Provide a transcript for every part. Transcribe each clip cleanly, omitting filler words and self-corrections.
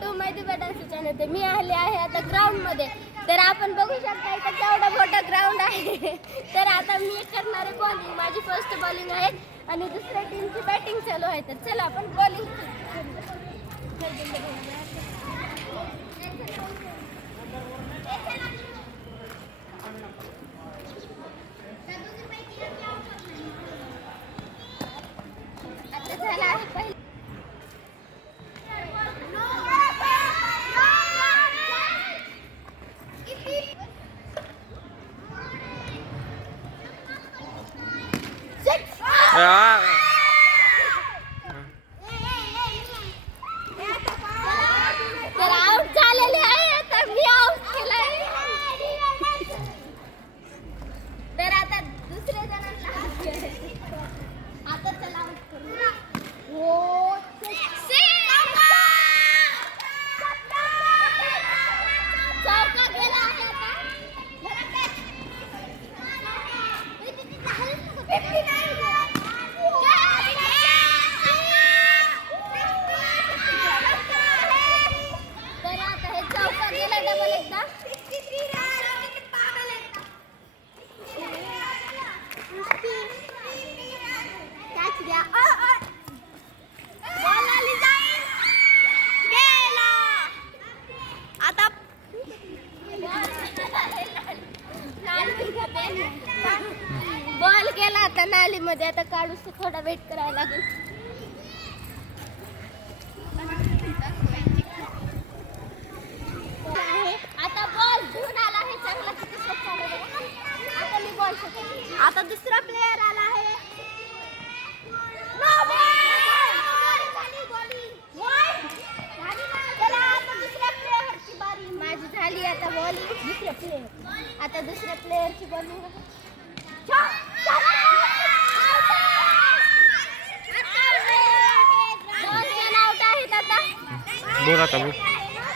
To मैदिबा dance channel. मी आले आहे आता ग्राउंड मध्ये. तर आपण बघू शकता इथं केवढा मोठा ग्राउंड आहे. तर आता मी करणार आहे बॉलिंग. माझी फर्स्ट बॉलिंग आहे आणि दुसऱ्या टीमची बॅटिंग चालू आहे. तर चला आपण बॉलिंग आता झाला आहे पहिला. तर आउट झालेले आहे. तर मी आउट केलाय. तर आता दुसऱ्या जणांना आता चला आउट करू. हो चौका गेला आहे आता. तर आता हे चौका गेला डबल एकदा. कॅच घ्या. बॉल आली जाईल. गेला. आता बॉल गेला आता नालीमध्ये. आता काढूस थोडा वेट करायला लागेल. आता बॉल घेऊन आला आहे चांगला. किती स्वच्छ आला बघा. आता मी बॉल शकते. आता दुसरा प्लेयर आला आहे. माझी झाली आता बॉलिंग. दुसऱ्या प्लेयर आता दुसऱ्या प्लेयरची बॉलिंग.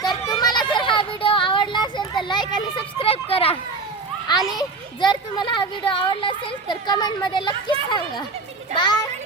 तर तुम्हाला जर हा व्हिडिओ आवडला असेल तर लाईक आणि सबस्क्राईब करा. आणि जर तुम्हाला हा व्हिडिओ आवडला असेल तर कमेंट मध्ये नक्कीच सांगा. बाय.